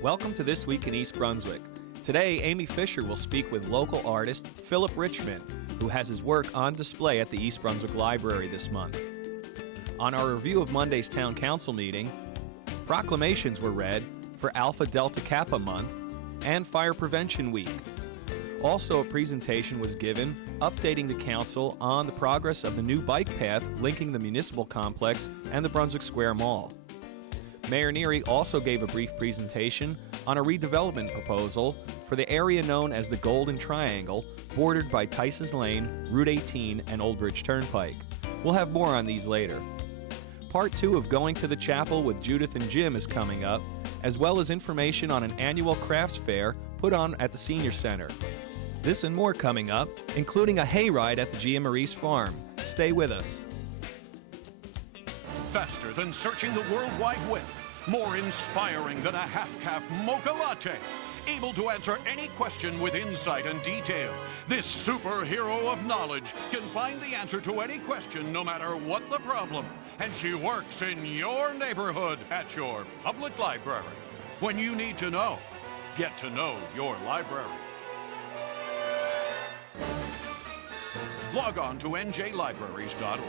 Welcome to This Week in East Brunswick. Today, Amy Fisher will speak with local artist Philip Richmond, who has his work on display at the East Brunswick Library this month. On our review of Monday's Town Council meeting, proclamations were read for Alpha Delta Kappa Month and Fire Prevention Week. Also, a presentation was given updating the council on the progress of the new bike path linking the municipal complex and the Brunswick Square Mall. Mayor Neary also gave a brief presentation on a redevelopment proposal for the area known as the Golden Triangle, bordered by Tice's Lane, Route 18, and Old Bridge Turnpike. We'll have more on these later. Part 2 of Going to the Chapel with Judith and Jim is coming up, as well as information on an annual crafts fair put on at the Senior Center. This and more coming up, including a hayride at the Gia Marie's farm. Stay with us. Faster than searching the World Wide Web. More inspiring than a half-calf mocha latte. Able to answer any question with insight and detail. This superhero of knowledge can find the answer to any question no matter what the problem. And she works in your neighborhood at your public library. When you need to know, get to know your library. Log on to njlibraries.org.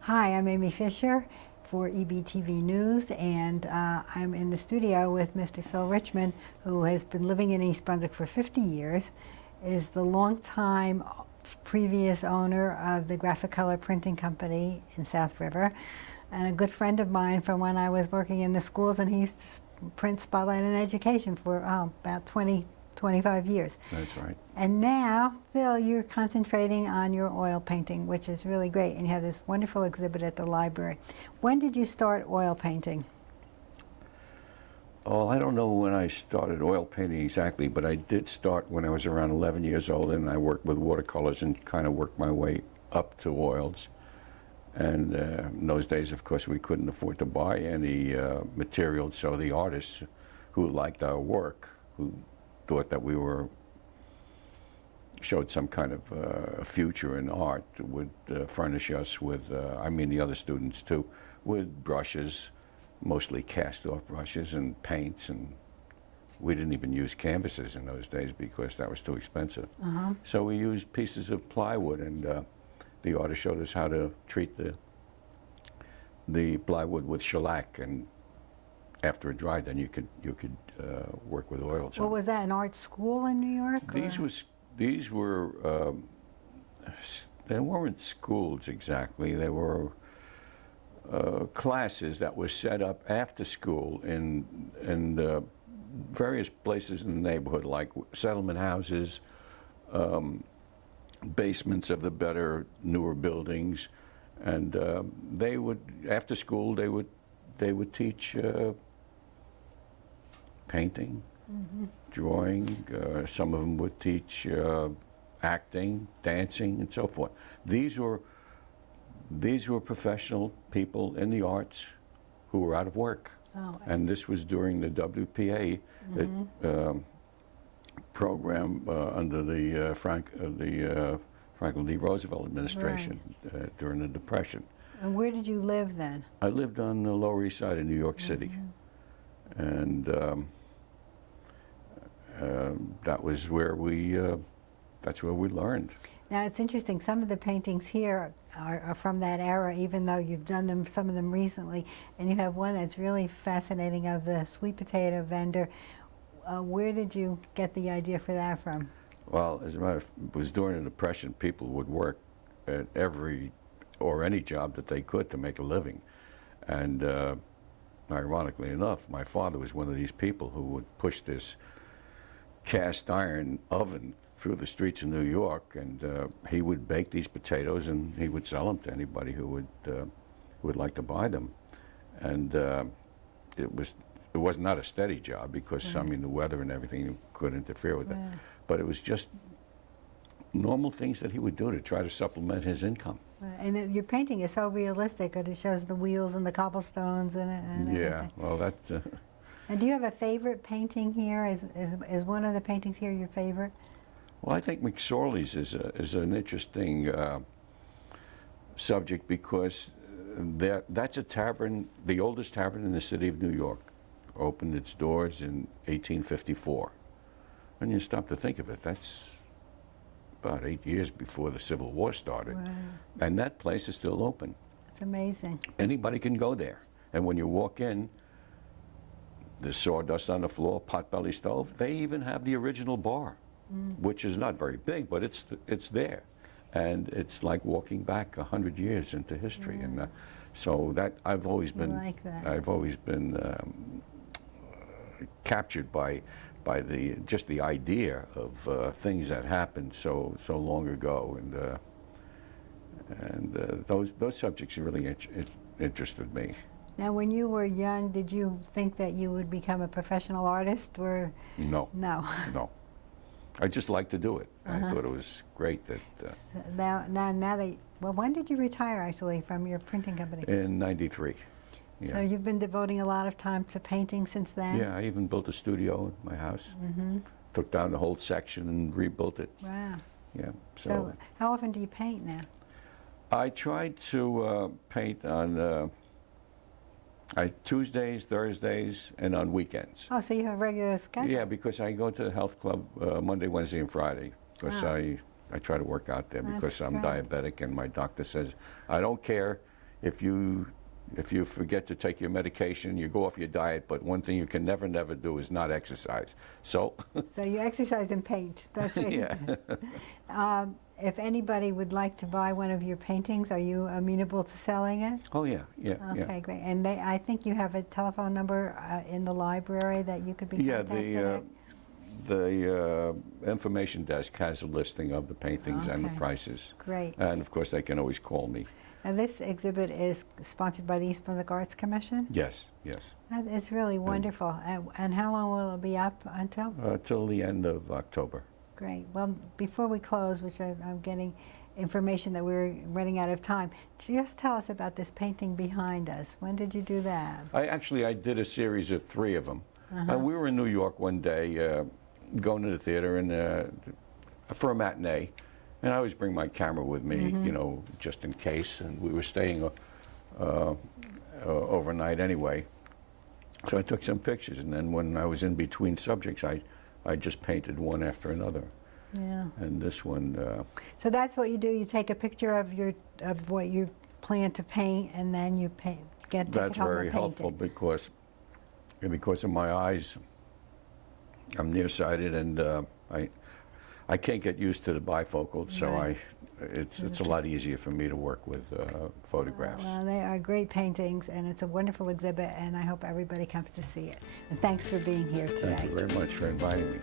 Hi, I'm Amy Fisher for EBTV News, and I'm in the studio with Mr. Phil Richmond, who has been living in East Brunswick for 50 years, is the longtime previous owner of the Graphic Color Printing Company in South River, and a good friend of mine from when I was working in the schools, and he used to print Spotlight and Education for about 25 years. That's right. And now, Phil, you're concentrating on your oil painting, which is really great, and you have this wonderful exhibit at the library. When did you start oil painting? Oh, I don't know when I started oil painting exactly, but I did start when I was around 11 years old, and I worked with watercolors and kind of worked my way up to oils. And in those days, of course, we couldn't afford to buy any material, so the artists who liked our work, who thought that we showed some kind of a future in art, would furnish us with, I mean the other students too, with brushes, mostly cast-off brushes and paints, and we didn't even use canvases in those days because that was too expensive. So we used pieces of plywood, and the artist showed us how to treat the plywood with shellac, and after it dried, then you could work with oils. Well, was that an art school in New York? These were they weren't schools exactly. They were classes that were set up after school in various places in the neighborhood, like settlement houses, basements of the better, newer buildings, and they would, after school, they would teach painting, drawing. Some of them would teach acting, dancing, and so forth. These were professional people in the arts who were out of work. Oh, and this was during the WPA program under the Franklin D. Roosevelt administration during the Depression. And where did you live then? I lived on the Lower East Side of New York City, and that was where that's where we learned. Now it's interesting, some of the paintings here are from that era, even though you've done them, some of them recently, and you have one that's really fascinating of the sweet potato vendor. Where did you get the idea for that from? Well, as a matter of fact, it was during the Depression. People would work at any job that they could to make a living, and ironically enough, my father was one of these people who would push this cast iron oven through the streets of New York, and he would bake these potatoes and he would sell them to anybody who would like to buy them. And it was not a steady job because I mean the weather and everything could interfere with it. But it was just normal things that he would do to try to supplement his income. And your painting is so realistic that it shows the wheels and the cobblestones and everything. Yeah, well that's. And do you have a favorite painting here? Is one of the paintings here your favorite? Well, I think McSorley's is an interesting subject because that's a tavern, the oldest tavern in the city of New York. Opened its doors in 1854. And you stop to think of it, that's about 8 years before the Civil War started. Wow. And that place is still open. It's amazing. Anybody can go there. And when you walk in, there's sawdust on the floor, potbelly stove. They even have the original bar, which is not very big, but it's there. And it's like walking back 100 years into history. Yeah. And so that I've always I been, like that. I've always been captured by just the idea of things that happened so long ago, and those subjects really interested me. Now, when you were young, did you think that you would become a professional artist, or No, no? no. I just like to do it. I thought it was great that Now that, well, when did you retire actually from your printing company? in '93. Yeah. So you've been devoting a lot of time to painting since then? Yeah, I even built a studio in my house. Took down the whole section and rebuilt it. Wow. Yeah. So how often do you paint now? I tried to paint on Tuesdays, Thursdays, and on weekends. Oh, so you have a regular schedule? Yeah, because I go to the health club Monday, Wednesday, and Friday. Because Wow. I try to work out there because That's I'm great. diabetic, and my doctor says, I don't care if you forget to take your medication, you go off your diet, but one thing you can never do is not exercise. So, So you exercise and paint. That's it. yeah. If anybody would like to buy one of your paintings, are you amenable to selling it? Oh, yeah, yeah, Okay, great. And I think you have a telephone number in the library that you could be yeah. contacted The information desk has a listing of the paintings and the Okay. prices. Great. And of course, they can always call me. And this exhibit is sponsored by the East Brunswick Arts Commission? Yes, yes. That is really wonderful. And how long will it be up until? Till the end of October. Great. Well, before we close, which I'm getting information that we're running out of time, just tell us about this painting behind us. When did you do that? I did a series of 3 of them. We were in New York one day, going to the theater and for a matinee, and I always bring my camera with me, you know, just in case. And we were staying overnight anyway, so I took some pictures. And then when I was in between subjects, I just painted one after another. Yeah. And this one. So that's what you do. You take a picture of what you plan to paint, and then you take it That's home very and paint helpful it. because of my eyes. I'm nearsighted, and I can't get used to the bifocals, so Right. it's a lot easier for me to work with photographs. Well, they are great paintings, and it's a wonderful exhibit, and I hope everybody comes to see it. And thanks for being here today. Thank you very much for inviting me.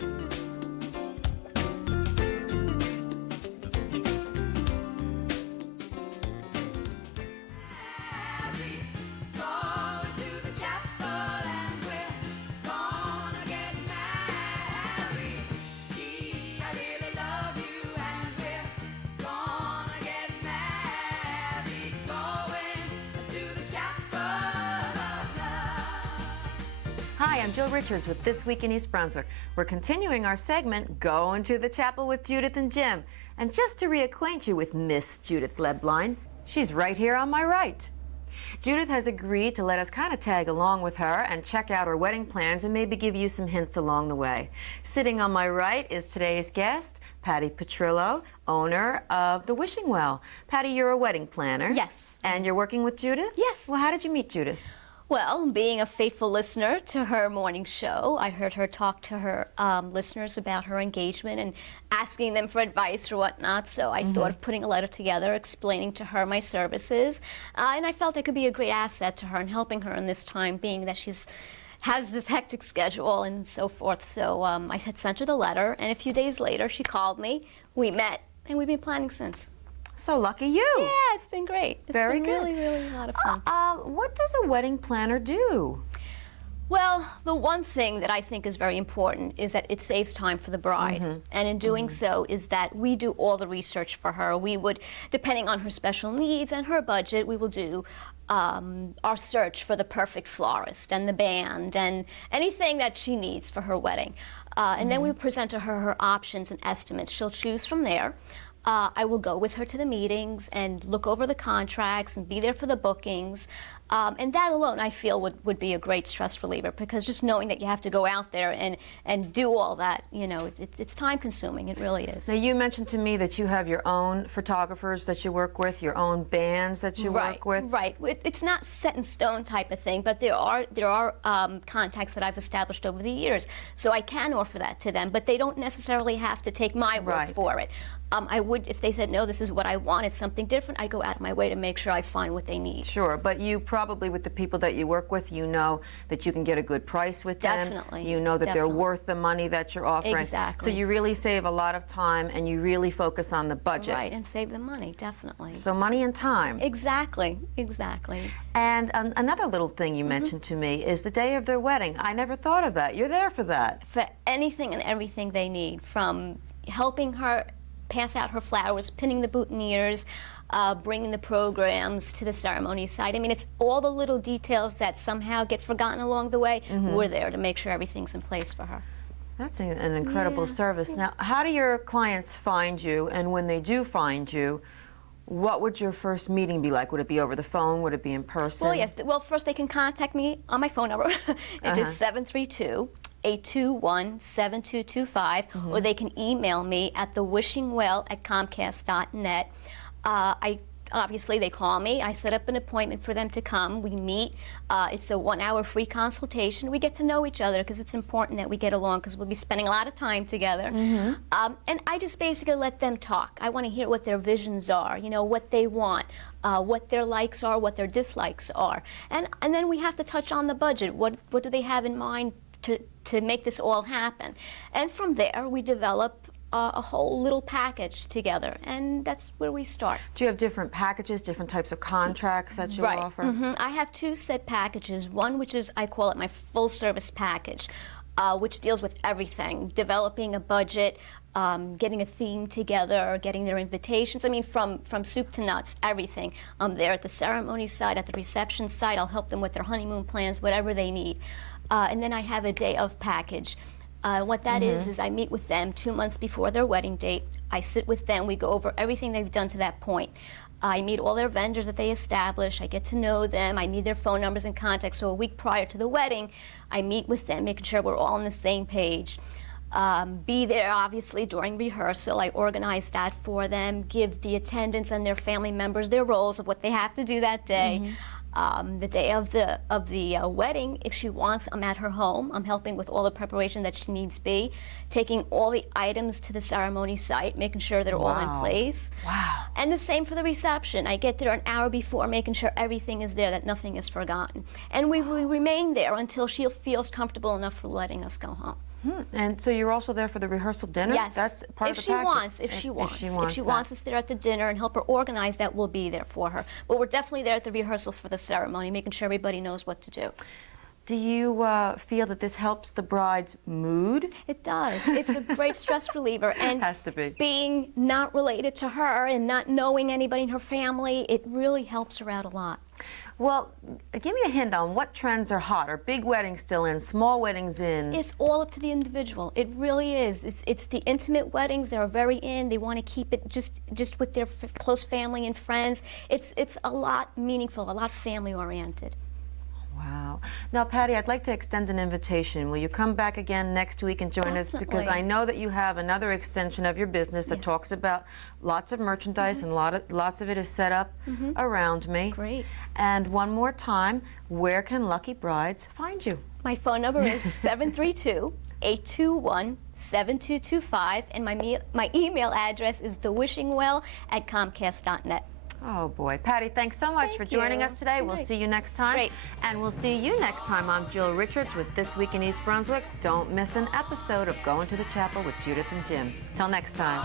Hi, I'm Jill Richards with This Week in East Brunswick. We're continuing our segment, Going to the Chapel with Judith and Jim. And just to reacquaint you with Miss Judith Lebline, she's right here on my right. Judith has agreed to let us kind of tag along with her and check out her wedding plans and maybe give you some hints along the way. Sitting on my right is today's guest, Patty Petrillo, owner of The Wishing Well. Patty, you're a wedding planner. Yes. And you're working with Judith? Yes. Well, how did you meet Judith? Well, being a faithful listener to her morning show, I heard her talk to her listeners about her engagement and asking them for advice or whatnot. So I thought of putting a letter together explaining to her my services. And I felt I could be a great asset to her and helping her in this time, being that has this hectic schedule and so forth. So I had sent her the letter, and a few days later she called me, we met, and we've been planning since. So lucky you. Yeah, it's been great. It's Very been good. really, really a lot of fun. What does a wedding planner do? Well, the one thing that I think is very important is that it saves time for the bride. And in doing so is that we do all the research for her. We would, depending on her special needs and her budget, we will do our search for the perfect florist and the band and anything that she needs for her wedding. And then we present to her her options and estimates. She'll choose from there. I will go with her to the meetings and look over the contracts and be there for the bookings. And that alone, I feel, would be a great stress reliever, because just knowing that you have to go out there and do all that, you know, it's time consuming. It really is. Now, you mentioned to me that you have your own photographers that you work with, your own bands that you work with. Right. It's not set in stone type of thing, but there are contacts that I've established over the years, so I can offer that to them. But they don't necessarily have to take my word for it. I would, if they said, no, this is what I want, it's something different, I go out of my way to make sure I find what they need. Sure, but you probably, with the people that you work with, you know that you can get a good price with them. Definitely. You know that they're worth the money that you're offering. Exactly. So you really save a lot of time, and you really focus on the budget. Right, and save the money, definitely. So money and time. Exactly, exactly. And another little thing you mentioned to me is the day of their wedding. I never thought of that. You're there for that. For anything and everything they need, from helping her pass out her flowers, pinning the boutonnieres, bringing the programs to the ceremony site. I mean, it's all the little details that somehow get forgotten along the way. We're there to make sure everything's in place for her. That's an incredible service. Now, how do your clients find you, and when they do find you, what would your first meeting be like? Would it be over the phone? Would it be in person? Well, yes. Well, first they can contact me on my phone number, which is 732-821-7225, or they can email me at thewishingwell@comcast.net. Obviously, they call me. I set up an appointment for them to come. We meet. It's a 1-hour free consultation. We get to know each other, because it's important that we get along, because we'll be spending a lot of time together. And I just basically let them talk. I want to hear what their visions are, you know, what they want, what their likes are, what their dislikes are. And then we have to touch on the budget. What do they have in mind to make this all happen? And from there, we develop a whole little package together, and that's where we start. Do you have different packages, different types of contracts that you offer? I have 2 set packages. One, which is, I call it my full service package, which deals with everything: developing a budget, getting a theme together, getting their invitations. I mean, from soup to nuts, everything. I'm there at the ceremony site, at the reception site. I'll help them with their honeymoon plans, whatever they need. And then I have a day of package. What that is I meet with them 2 months before their wedding date. I sit with them. We go over everything they've done to that point. I meet all their vendors that they establish. I get to know them. I need their phone numbers and contacts. So a week prior to the wedding, I meet with them, making sure we're all on the same page. Be there, obviously, during rehearsal. I organize that for them, give the attendants and their family members their roles of what they have to do that day. The day of the wedding, if she wants, I'm at her home. I'm helping with all the preparation that she needs be, taking all the items to the ceremony site, making sure they're all in place. Wow. And the same for the reception. I get there an hour before, making sure everything is there, that nothing is forgotten. And we remain there until she feels comfortable enough for letting us go home. And so you're also there for the rehearsal dinner? Yes. That's part of the package? If she wants us there at the dinner and help her organize that, we'll be there for her. But we're definitely there at the rehearsal for the ceremony, making sure everybody knows what to do. Do you feel that this helps the bride's mood? It does. It's a great stress reliever. And has to be. Being not related to her and not knowing anybody in her family, it really helps her out a lot. Well, give me a hint on what trends are hot. Are big weddings still in? Small weddings in? It's all up to the individual. It really is. It's the intimate weddings. They're very in. They want to keep it just with their close family and friends. It's a lot meaningful, a lot family oriented. Wow. Now, Patty, I'd like to extend an invitation. Will you come back again next week and join us? Because I know that you have another extension of your business that talks about lots of merchandise, and lots of it is set up around me. Great. And one more time, where can lucky brides find you? My phone number is 732-821-7225, and my email address is thewishingwell@comcast.net. Oh boy. Patty, thanks so much for joining us today. We'll see you next time. Great. And we'll see you next time. I'm Jill Richards with This Week in East Brunswick. Don't miss an episode of Going to the Chapel with Judith and Jim. Till next time.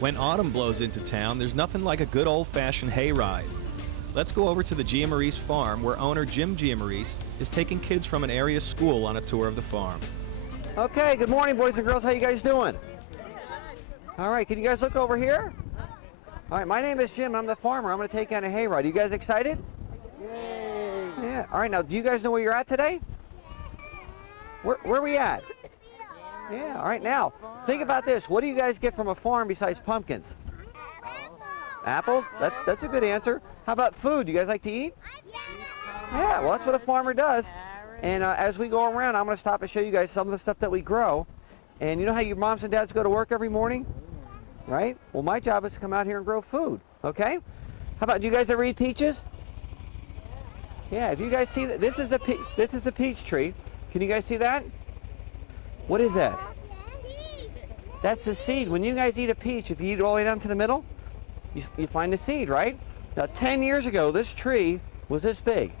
When autumn blows into town, there's nothing like a good old-fashioned hayride. Let's go over to the Giammarise farm, where owner Jim Giammarise is taking kids from an area school on a tour of the farm. Okay, good morning, boys and girls. How you guys doing? All right, can you guys look over here? All right, my name is Jim. I'm the farmer. I'm going to take you on a hayride. You guys excited? Yay! Yeah. All right, now, do you guys know where you're at today? Where are we at? Yeah, all right, now, think about this. What do you guys get from a farm besides pumpkins? Apples? That's a good answer. How about food? Do you guys like to eat? Yeah, well, that's what a farmer does. And as we go around, I'm going to stop and show you guys some of the stuff that we grow. And you know how your moms and dads go to work every morning? Right? Well, my job is to come out here and grow food, okay? How about, do you guys ever eat peaches? Yeah, if you guys see that, this is the peach tree. Can you guys see that? What is that? That's the seed. When you guys eat a peach, if you eat it all the way down to the middle, you find the seed, right? Now, 10 years ago, this tree was this big,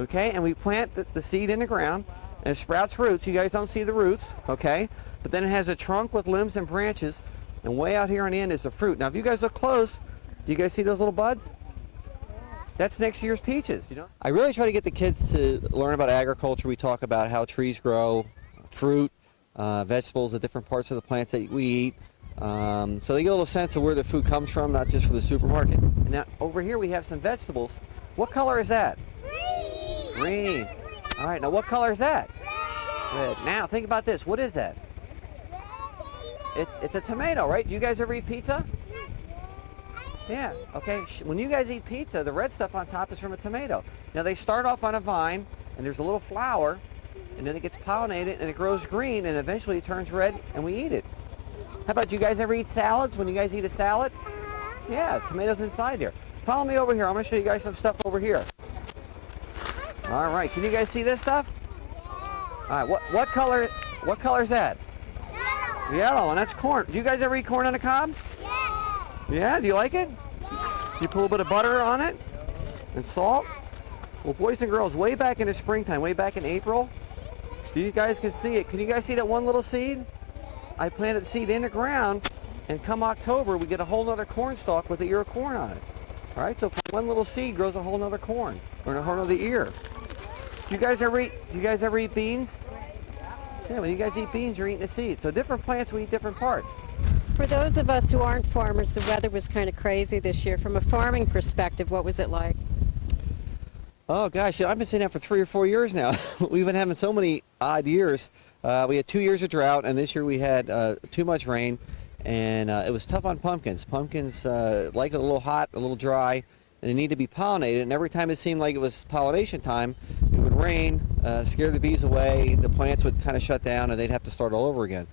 okay? And we plant the seed in the ground, and it sprouts roots. You guys don't see the roots, okay? But then it has a trunk with limbs and branches, and way out here on the end is the fruit. Now, if you guys look close, do you guys see those little buds? That's next year's peaches, you know? I really try to get the kids to learn about agriculture. We talk about how trees grow, fruit, vegetables, the different parts of the plants that we eat. So they get a little sense of where the food comes from, not just from the supermarket. And now over here we have some vegetables. What color is that? Green. Green. All right, now what color is that? Red. Now think about this. What is that? It's a tomato, right? Do you guys ever eat pizza? Yeah, okay. When you guys eat pizza, the red stuff on top is from a tomato. Now they start off on a vine, and there's a little flower, and then it gets pollinated, and it grows green, and eventually it turns red, and we eat it. How about, you guys ever eat salads? When you guys eat a salad? Yeah, tomatoes inside there. Follow me over here. I'm going to show you guys some stuff over here. All right, can you guys see this stuff? All right, what color is that? Yellow, and that's corn. Do you guys ever eat corn on the cob? Yeah, do you like it? You put a little bit of butter on it and salt. Well, boys and girls, way back in the springtime, way back in April, you guys can see it. Can you guys see that one little seed? I planted the seed in the ground, and come October, we get a whole nother corn stalk with the ear of corn on it. All right, so from one little seed grows a whole nother corn, or a whole nother ear. Do you guys ever eat beans? Yeah, when you guys eat beans, you're eating a seed. So different plants, we eat different parts. For those of us who aren't farmers, the weather was kind of crazy this year. From a farming perspective, what was it like? Oh gosh, I've been saying that for 3 or 4 years now. We've been having so many odd years. We had 2 years of drought, and this year we had too much rain, and it was tough on pumpkins. Pumpkins like it a little hot, a little dry, and they need to be pollinated, and every time it seemed like it was pollination time, it would rain, scare the bees away, the plants would kind of shut down, and they'd have to start all over again.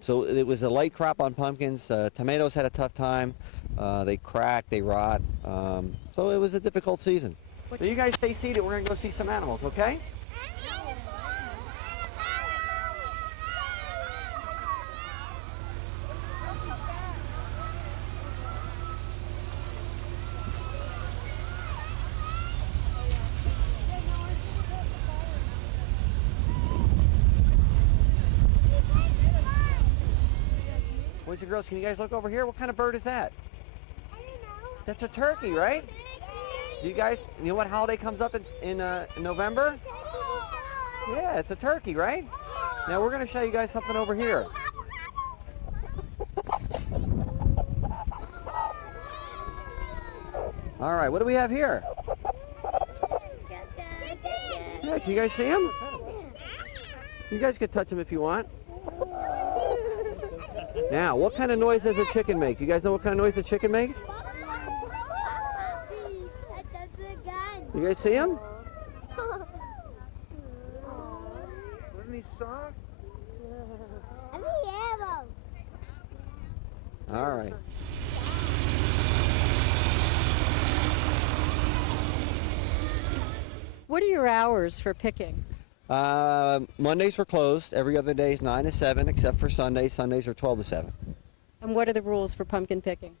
So it was a light crop on pumpkins. Tomatoes had a tough time. They crack, they rot. So it was a difficult season. So you guys stay seated. We're going to go see some animals, okay? Boys and girls, can you guys look over here? What kind of bird is that? I don't know. That's a turkey, right? Do you guys, you know what holiday comes up in November? Yeah, it's a turkey, right? Now we're going to show you guys something over here. All right, what do we have here? Yeah, can you guys see them? You guys can touch them if you want. Now, what kind of noise does a chicken make? Do you guys know what kind of noise a chicken makes? You guys see him? Wasn't he soft? All right. What are your hours for picking? Mondays we're closed. Every other day is 9 to 7, except for Sundays. Sundays are 12 to 7. And what are the rules for pumpkin picking?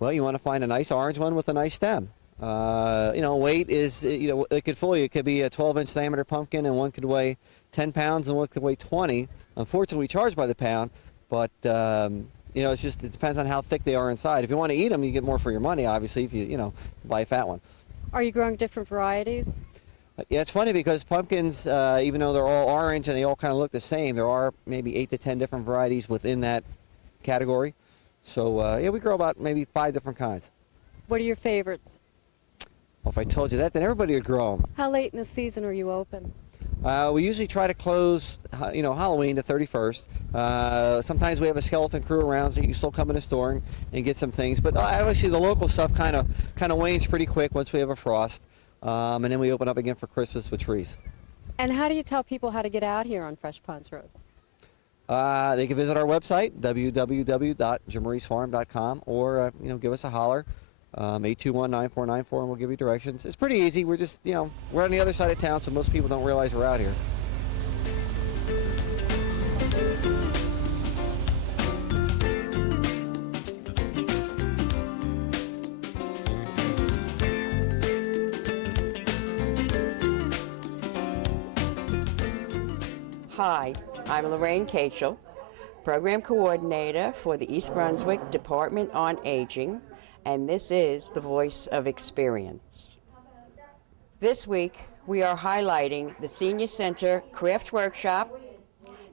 Well, you want to find a nice orange one with a nice stem. You know, weight is, you know, it could fool you. It could be a 12-inch diameter pumpkin, and one could weigh 10 pounds, and one could weigh 20. Unfortunately, we charge by the pound, but, you know, it depends on how thick they are inside. If you want to eat them, you get more for your money, obviously, if you know, buy a fat one. Are you growing different varieties? Yeah, it's funny because pumpkins, even though they're all orange and they all kind of look the same, there are maybe 8 to 10 different varieties within that category. So yeah, we grow about maybe 5 different kinds. What are your favorites? Well, if I told you that, then everybody would grow them. How late in the season are you open? We usually try to close, Halloween the 31st. Sometimes we have a skeleton crew around, so you can still come in the store and get some things. But obviously the local stuff kind of wanes pretty quick once we have a frost, and then we open up again for Christmas with trees. And how do you tell people how to get out here on Fresh Ponds Road? They can visit our website, www.jimmeriesfarm.com, or give us a holler, 821-9494, and we'll give you directions. It's pretty easy. We're just, we're on the other side of town, so most people don't realize we're out here. Hi, I'm Lorraine Cachel, Program Coordinator for the East Brunswick Department on Aging, and this is the Voice of Experience. This week, we are highlighting the Senior Center Craft Workshop,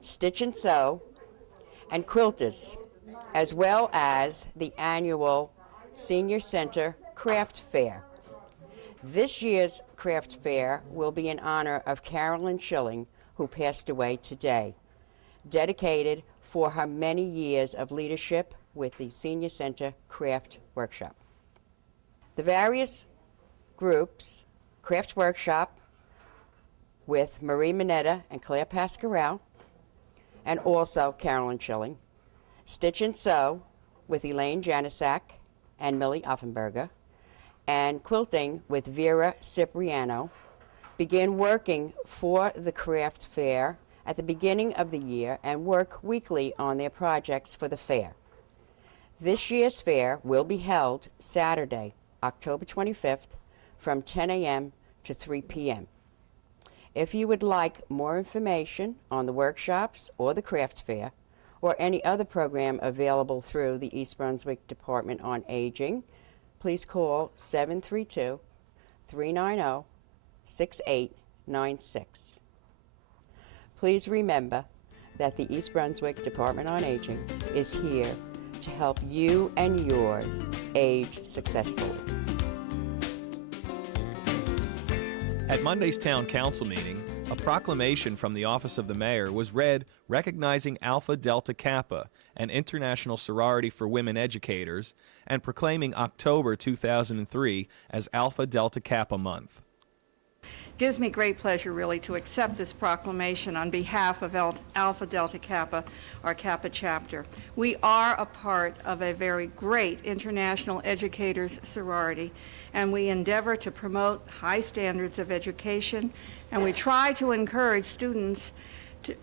Stitch and Sew, and Quilters, as well as the annual Senior Center Craft Fair. This year's craft fair will be in honor of Carolyn Schilling, who passed away today, dedicated for her many years of leadership with the Senior Center Craft Workshop. The various groups, Craft Workshop with Marie Minetta and Claire Pascarell, and also Carolyn Schilling, Stitch and Sew with Elaine Janisak and Millie Offenberger, and Quilting with Vera Cipriano, began working for the craft fair at the beginning of the year and work weekly on their projects for the fair. This year's fair will be held Saturday, October 25th from 10 a.m. to 3 p.m. If you would like more information on the workshops or the craft fair or any other program available through the East Brunswick Department on Aging, please call 732-390-6896. Please remember that the East Brunswick Department on Aging is here to help you and yours age successfully. At Monday's Town Council meeting, a proclamation from the Office of the Mayor was read recognizing Alpha Delta Kappa, an international sorority for women educators, and proclaiming October 2003 as Alpha Delta Kappa Month. Gives me great pleasure, really, to accept this proclamation on behalf of Alpha Delta Kappa, our Kappa chapter. We are a part of a very great international educators sorority, and we endeavor to promote high standards of education, and we try to encourage students to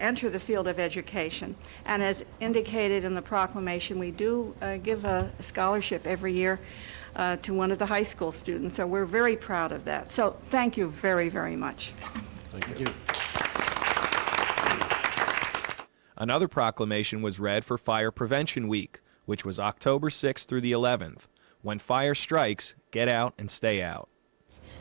enter the field of education. And as indicated in the proclamation, we do give a scholarship every year to one of the high school students, so we're very proud of that. So thank you very, very much. Thank you. Another proclamation was read for Fire Prevention Week, which was October 6th through the 11th. When fire strikes, get out and stay out.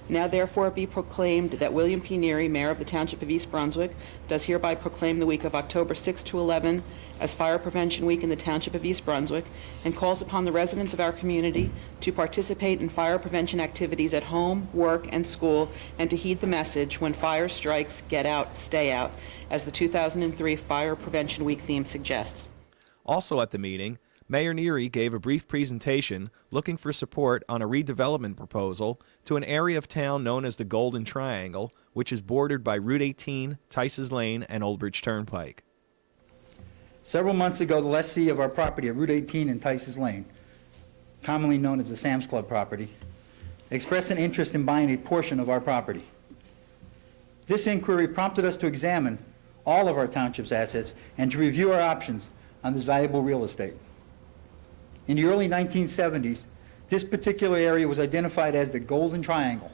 Now therefore be proclaimed that William P. Neary, Mayor of the Township of East Brunswick, does hereby proclaim the week of October 6 to 11 as Fire Prevention Week in the Township of East Brunswick, and calls upon the residents of our community to participate in fire prevention activities at home, work, and school, and to heed the message, when fire strikes, get out, stay out, as the 2003 Fire Prevention Week theme suggests. Also at the meeting, Mayor Neary gave a brief presentation looking for support on a redevelopment proposal to an area of town known as the Golden Triangle, which is bordered by Route 18, Tice's Lane, and Old Bridge Turnpike. Several months ago, the lessee of our property at Route 18 and Tice's Lane, commonly known as the Sam's Club property, expressed an interest in buying a portion of our property. This inquiry prompted us to examine all of our township's assets and to review our options on this valuable real estate. In the early 1970s, this particular area was identified as the Golden Triangle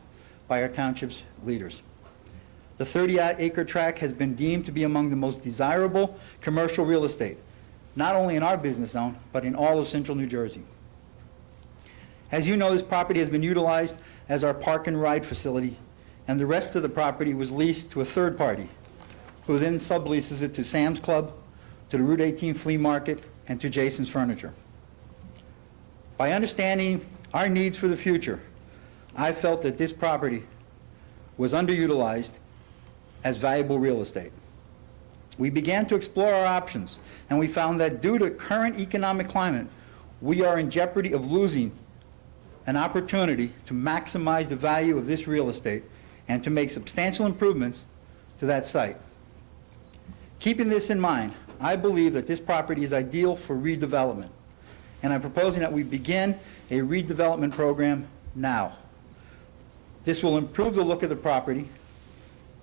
by our township's leaders. The 30-acre tract has been deemed to be among the most desirable commercial real estate, not only in our business zone, but in all of central New Jersey. As you know, this property has been utilized as our park and ride facility, and the rest of the property was leased to a third party, who then subleases it to Sam's Club, to the Route 18 Flea Market, and to Jason's Furniture. By understanding our needs for the future, I felt that this property was underutilized as valuable real estate. We began to explore our options, and we found that due to current economic climate, we are in jeopardy of losing an opportunity to maximize the value of this real estate and to make substantial improvements to that site. Keeping this in mind, I believe that this property is ideal for redevelopment, and I'm proposing that we begin a redevelopment program now. This will improve the look of the property,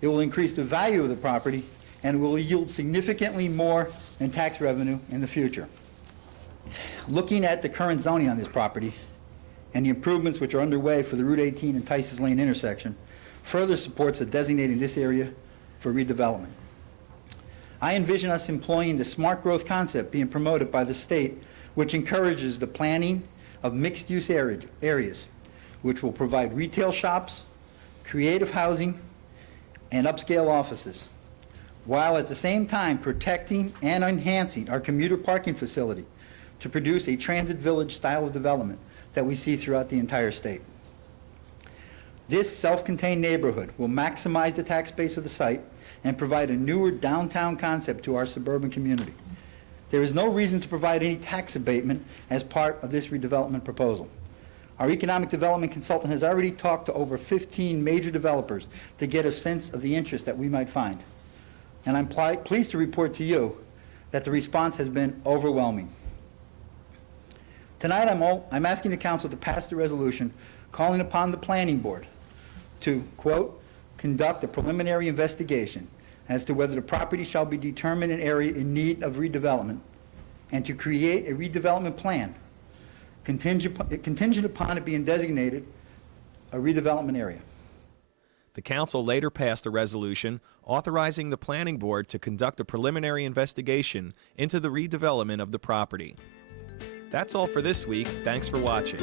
it will increase the value of the property, and will yield significantly more in tax revenue in the future. Looking at the current zoning on this property and the improvements which are underway for the Route 18 and Tice's Lane intersection further supports the designating this area for redevelopment. I envision us employing the smart growth concept being promoted by the state, which encourages the planning of mixed-use areas, which will provide retail shops, creative housing, and upscale offices, while at the same time protecting and enhancing our commuter parking facility to produce a transit village style of development that we see throughout the entire state. This self-contained neighborhood will maximize the tax base of the site and provide a newer downtown concept to our suburban community. There is no reason to provide any tax abatement as part of this redevelopment proposal. Our economic development consultant has already talked to over 15 major developers to get a sense of the interest that we might find. And I'm pleased to report to you that the response has been overwhelming. Tonight I'm asking the council to pass the resolution calling upon the planning board to, quote, conduct a preliminary investigation as to whether the property shall be determined an area in need of redevelopment and to create a redevelopment plan contingent upon it being designated a redevelopment area. The council later passed a resolution authorizing the planning board to conduct a preliminary investigation into the redevelopment of the property. That's all for this week. Thanks for watching.